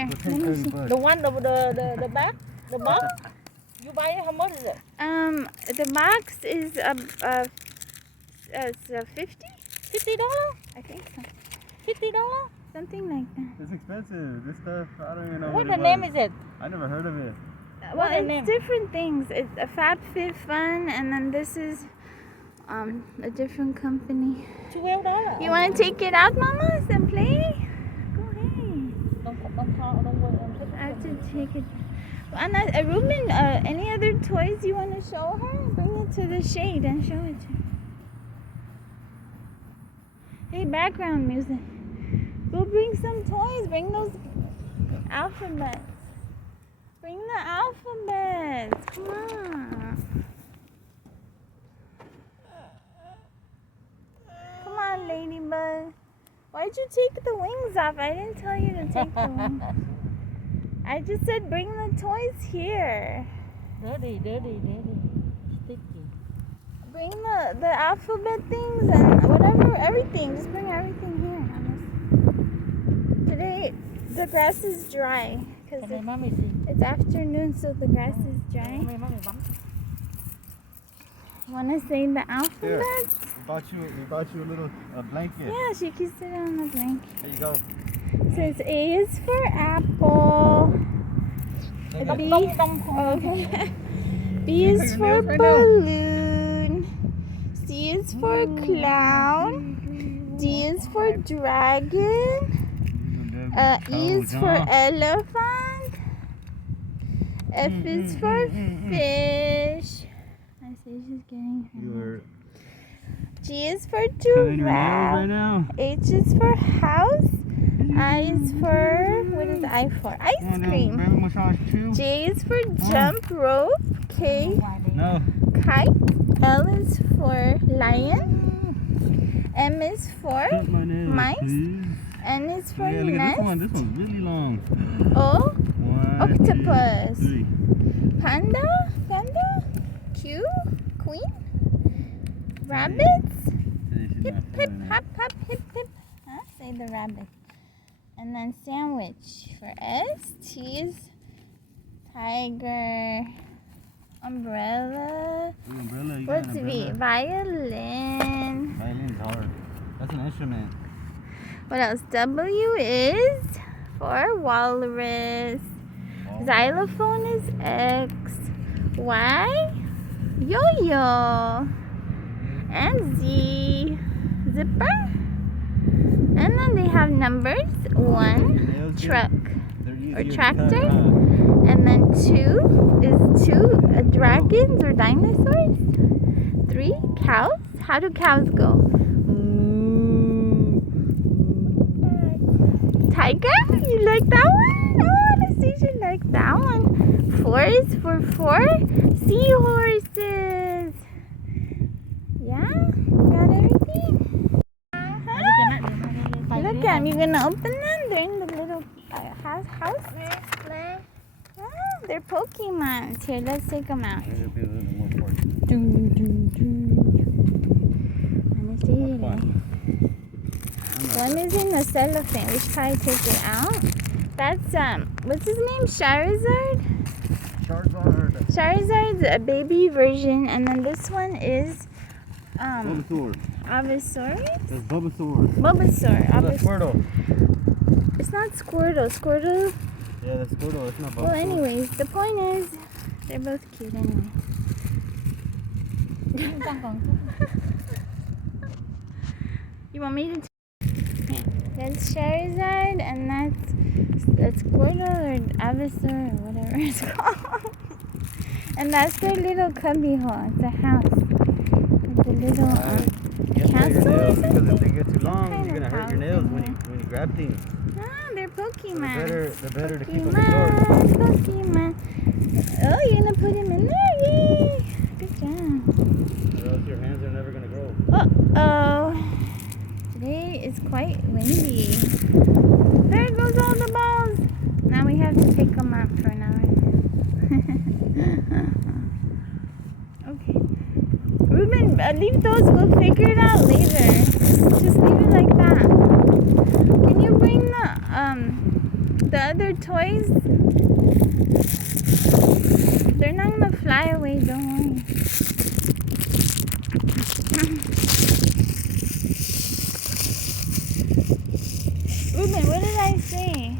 Here, We'll let take me 30 see. bucks. The one, the back, the box. You buy it? How much is it? The box is it's $50. $50? I think so. $50? Something like that. It's expensive. This stuff, I don't even know What what the it name was. is it? I never heard of it. Well, the it's name? different things. It's a FabFitFun, and then this is a different company. $12. You want to take it out, mamas, and play? Go ahead. Don't I have to take it. Anna, Ruben, any other toys you want to show her? Bring it to the shade and show it to her. Hey, background music. Go bring some toys. Bring those alphabets. Bring the alphabets. Come on. Come on, Ladybug. Why'd you take the wings off? I didn't tell you to take the wings. I just said bring the toys here. Dirty. Sticky. Bring the alphabet things and whatever, everything. Just bring everything here. Today, the grass is dry because it's afternoon, so the grass is dry. You want to say the alphabet? We bought you a little blanket. Yeah, she can sit on the blanket. There you go. It says A is for apple. B, okay. B is for balloon. C is for clown. D is for dragon. E is for elephant. F is for fish. I say she's getting her. G is for giraffe. H is for house. I is for, what is I for? Ice cream. J is for jump rope. K, kite. L is for lion. M is for mice. N is for nest. This one's really long. O, octopus. Panda. Q, queen. Rabbits. Hip, hip, hop, hop, hip, hip. Huh? Say the rabbit. And then sandwich for S. T is tiger. Umbrella. What's V? Violin. Violin's hard. That's an instrument. What else? W is for walrus. Xylophone is X. Y, yo-yo. And Z, zipper. And then they have numbers. 1, truck or tractor. And then 2 is 2 dragons or dinosaurs. 3, cows. How do cows go? Tiger? You like that one? Oh, Anastasia liked that one. 4 is for 4 seahorses. Yeah? You got everything? Look at them. You're going to open them? They're in the little house. Oh, they're Pokemons. Here, let's take them out. One is in the cellophane. We should probably take it out. That's, what's his name? Charizard? Charizard's a baby version. And then this one is, Bulbasaur. Ivysaur? That's Bulbasaur. Bulbasaur. That's Squirtle. It's not Squirtle. Squirtle. Yeah, that's Squirtle. It's not Bulbasaur. Well, anyways, the point is, they're both cute anyway. You want me to? Yeah. That's Charizard, and that's Squirtle or Ivysaur or whatever it's called. And that's their little cubby hole. It's a house. With the little castle or something. Because if they get too long, you're gonna hurt your nails when you grab things. Ah, they're Pokemon. So they're better to keep them short. Pokemon. Oh, you're gonna put him in there? Yay! Good job. Or else your hands are never gonna grow. Uh-oh. Today is quite windy. There goes all the balls. Now we have to pick them up for an hour. Okay. Ruben, leave those. We'll figure it out later. Just leave it like that. Can you bring the other toys, they're not gonna fly away, don't worry. Ruben, what did I say?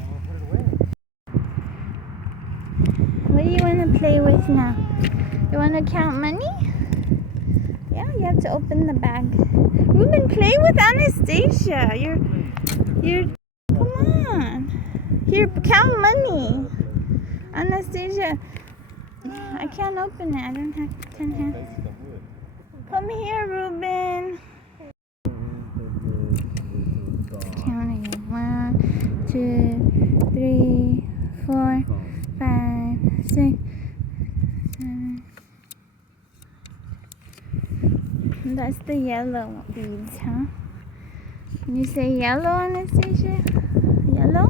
What do you want to play with now? You want to count money? Yeah, you have to open the bag. Ruben, play with Anastasia. You're. Come on. Here, count money. Anastasia. I can't open it. I don't have 10 hands. Come here, Ruben. Counting it. 1, 2, 3, 4, 5, 6, 7. That's the yellow beads, huh? Can you say yellow, Anastasia? Yellow?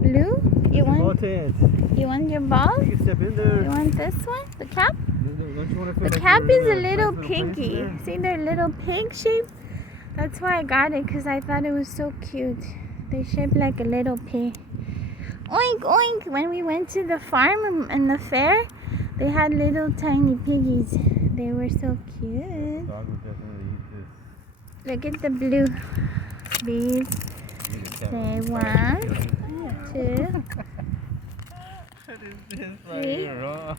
Blue? You want your ball? You can step in there. You want this one? The cap? Don't you want to The cap is a little piggy. See their little pig shape? That's why I got it, because I thought it was so cute. They shape like a little pig. Oink, oink. When we went to the farm and the fair, they had little tiny piggies. They were so cute. Dog would definitely eat this. Look at the blue beads. Say 1, 2, What is this right 3. here, huh?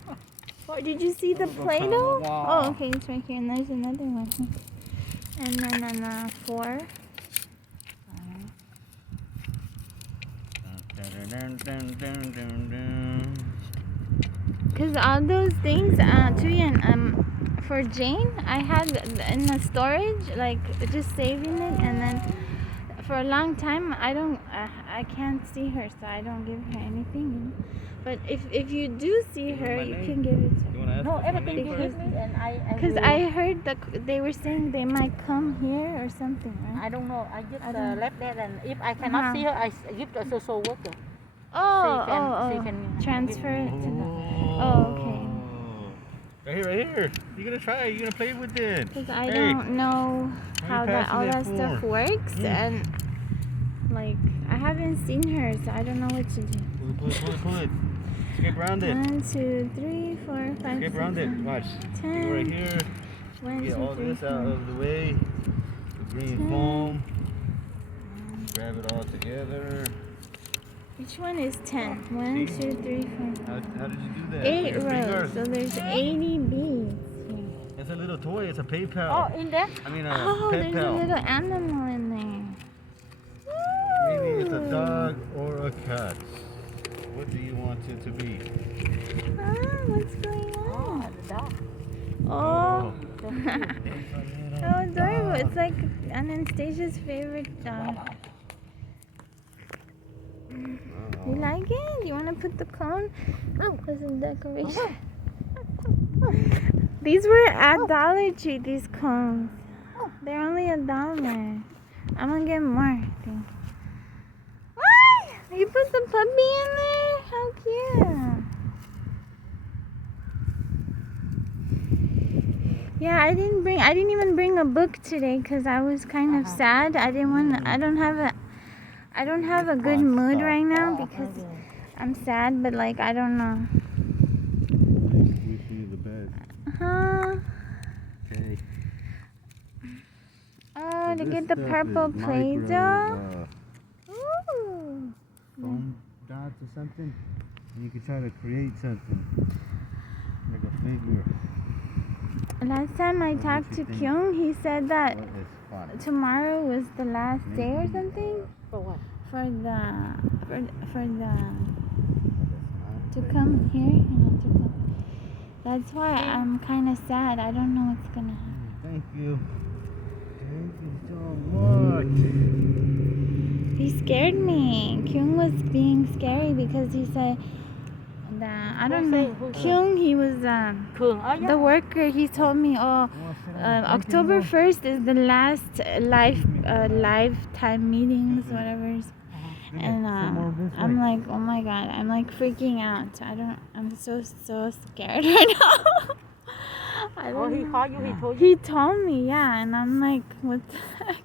Oh, did you see the Play-Doh? Oh, okay, it's right here. And there's another one. And then 4. Because all those things, Tuyan, for Jane, I had in the storage, like just saving it, and then for a long time, I can't see her, so I don't give her anything. You know? But if you do see her, you can give it to her. No, everything you give me and Because will- I heard that they were saying they might come here or something, right? I don't know. I just I don't- left that, and if I cannot see her, I give to a social worker. Oh, She can transfer it to the... Oh, okay. Right here. You gonna try it? You gonna play with it? Because I Hey, don't know how you that all passing that it stuff for? works, and like I haven't seen her, so I don't know what to do. Pull it. Skip around it. 1, 2, 3, 4, 5, Skip 6, around it. 7, Watch. 10. You go right here. 1, Get 2, all 3, this out 4. of the way. The green foam. Grab it all together. Which one is 10? 1, 2, 3, 4. How did you do that? 8 With your rows. fingers? So there's 80 beads here. It's a little toy. It's a PayPal. Oh, in there? I mean Oh, pet there's pal. a little animal in there. Maybe it's a Ooh. dog or a cat. What do you want it to be? What's going on? Oh, the dog. Oh. So cute. How adorable. It's like Anastasia's favorite dog. You like it? You want to put the cone? Oh, as a decoration. These were at Dollar Tree, these cones. They're only $1. I'm going to get more, I think. What? You put the puppy in there? How cute. Yeah, I didn't even bring a book today because I was kind of sad. I don't have a good mood right now because I'm sad, but like I don't know. We see the bed. Okay. Oh, to This get the stuff purple is Play-Doh. micro, Ooh. foam dots or something. And you can try to create something. Like a figure. Last time I talked to Kyung, he said that What is fun? tomorrow was the last day or something For what? for the to come here, you know, to come. That's why I'm kind of sad. I don't know what's gonna happen. Thank you. Thank you so much. He scared me. Kyung was being scary because he said that I don't know. Kyung, he was Cường. Oh, yeah. the worker. He told me, October 1st is the last lifetime meetings, whatever. And I'm like, oh my god, I'm like freaking out. I'm so scared right now. I Oh, don't he know. called you, he told you. He told me, yeah, and I'm like, what the heck?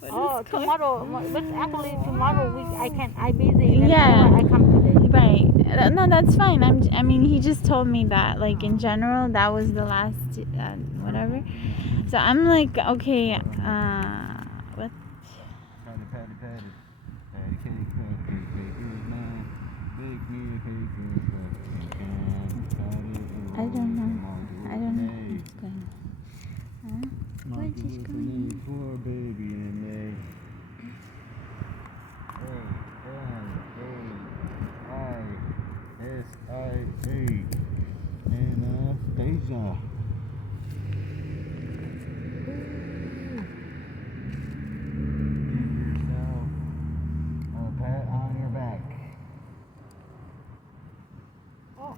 What Oh, is going- tomorrow. But actually, tomorrow I busy. That's Yeah. why I come today. Right. No, that's fine. I mean, he just told me that, like, in general, that was the last, whatever. So I'm like, okay, what? Patty, patty, patty. Patty cake, patty cake is mine. Bake me a cake and I don't know. I don't know what's going on. Huh? What is Monkey with going an A for baby and A. A-N-A-I-S-I-A. Anastasia. A pat on your back. Oh.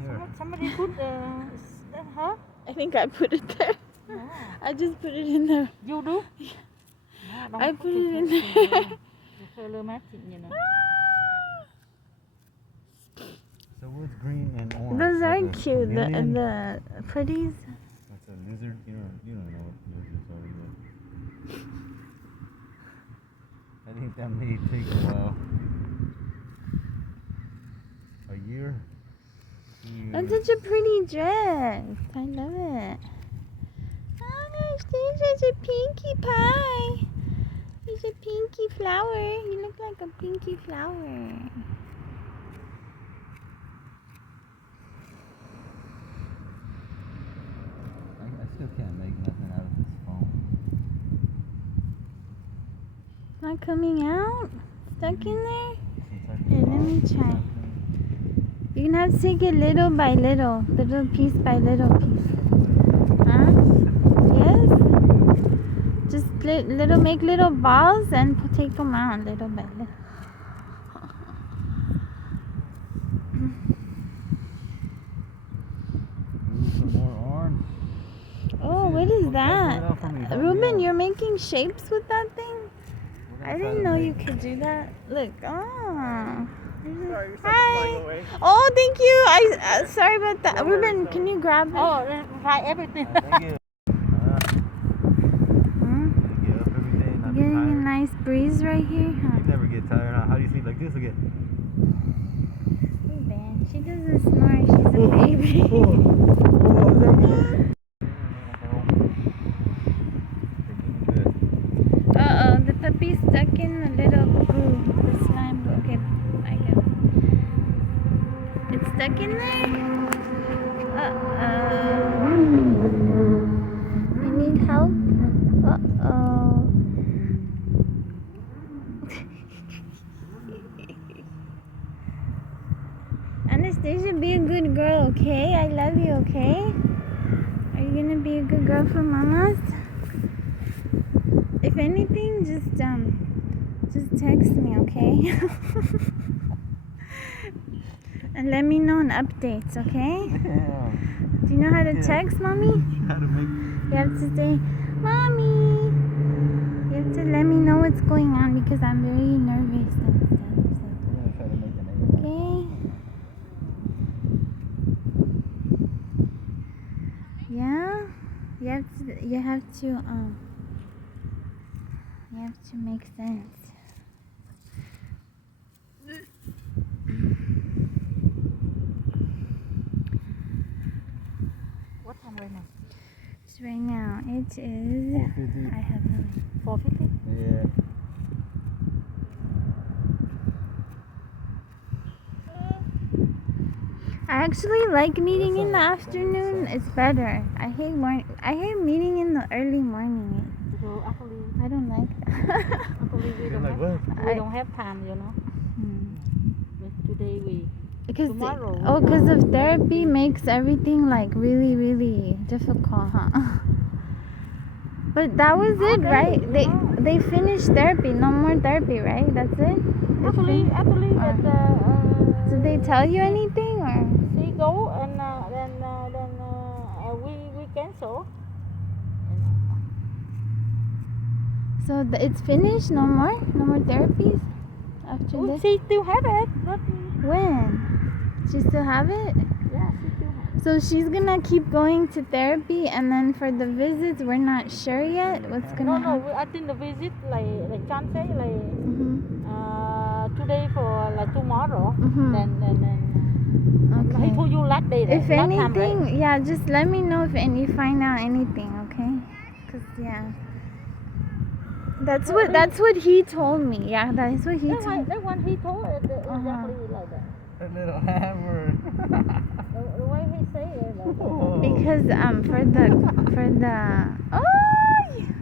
Here. Somebody put huh? I think I put it there. No. I just put it in there. You do? No, I put it in there. there. The color matching, you know. So what's green and orange? Those are Like a cute. chameleon? The pretties. That's a lizard. You don't know what lizards are yet. I think that may take a while. A year? 2 years. That's such a pretty dress. I love it. Oh, there's a pinkie pie. There's a pinky flower. You look like a pinky flower. I still can't make nothing out of this phone. It's not coming out? Stuck in there? Since I Here, let me try. You're gonna have to take it little by little piece by little piece. Huh? Yes? Just make little balls and take them out little by little. Ooh, some more orange. Oh, what is that? Pull it out for me. Help me Ruben, out. you're making shapes with that thing? We're gonna I try didn't to know make- you could do that. Look, oh. Sorry, you're Hi. flying away. Oh, thank you. Sorry about that. Ruben, can you grab it? Oh, try everything. Thank you. Hmm? You get up every day, not be Getting a tired. nice breeze right here, huh? You never get tired, huh? How do you sleep like this again? Ruben, she doesn't snore. She's a baby. Is that good? Uh-oh, the puppy's stuck in the little goo. The slime goo. Okay, I get it. It's stuck in there? Uh-oh. You need help? Uh-oh. Anastasia, be a good girl, okay? I love you, okay? Are you gonna be a good girl for mamas? If anything, just text me, okay? And let me know on updates, okay? Yeah. Do you know how to text, mommy? How to make You have to say, mommy. You have to let me know what's going on because I'm very nervous and stuff. I'm gonna try to make an So. Okay. Yeah. You have to make sense. What time right now? So right now it is. 4:50. I have no. 4:50. Yeah. I actually like meeting in the afternoon. It's better. I hate meeting in the early morning. So actually, I don't like that. actually we You're don't like, have, what? we don't have time, you know. But today we. Because Tomorrow. because of therapy makes everything like really really difficult, huh? But that was it, right? They finished therapy. No more therapy, right? That's it. Actually, Or- that Did they tell you anything or? she go and then we cancel. So it's finished. No more therapies after Oh, this. she still have it, but When? She still have it? yeah, she still have it. So she's gonna keep going to therapy, and then for the visits, we're not sure yet what's gonna No, happen. I think the visit like Chan say Mm-hmm. today for like tomorrow. Mhm. Then he Okay. told you last day. If last time, right? anything, yeah, just let me know if you find out anything, okay? Cause yeah, that's what he told me. Yeah, that is what he told me. That one he told it exactly like that. A little hammer. The way he say it like that. Oh. Because for the oh,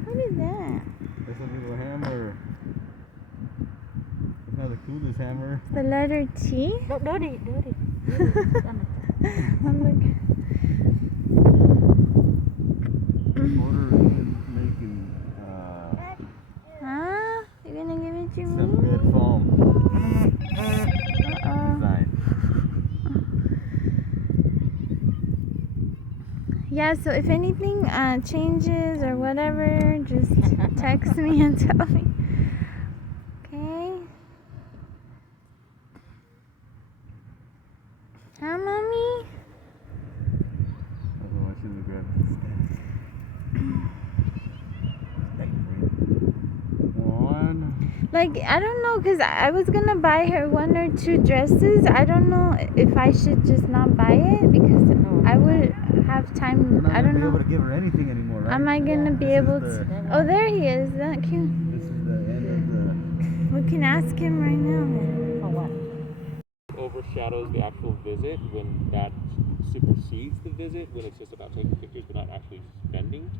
what is that? It's a little hammer. It's not the coolest hammer. The letter T. Dirty. Order is making Huh? You gonna give it to some me? good foam. Uh-oh. Design. Yeah, so if anything changes or whatever, just text me and tell me. Okay? Huh, Mommy? Otherwise, I should have grabbed the One. Like, I don't know, because I was gonna buy her 1 or 2 dresses. I don't know if I should just not buy it, because I would have We're time. not I don't gonna be know. able to give her anything anymore, right? Am I gonna be This is able the- to? Oh, there he is. That cute. This is the end of the. We can ask him right now then. For what? Overshadows the actual visit when that supersedes the visit, when it's just about taking pictures but not actually spending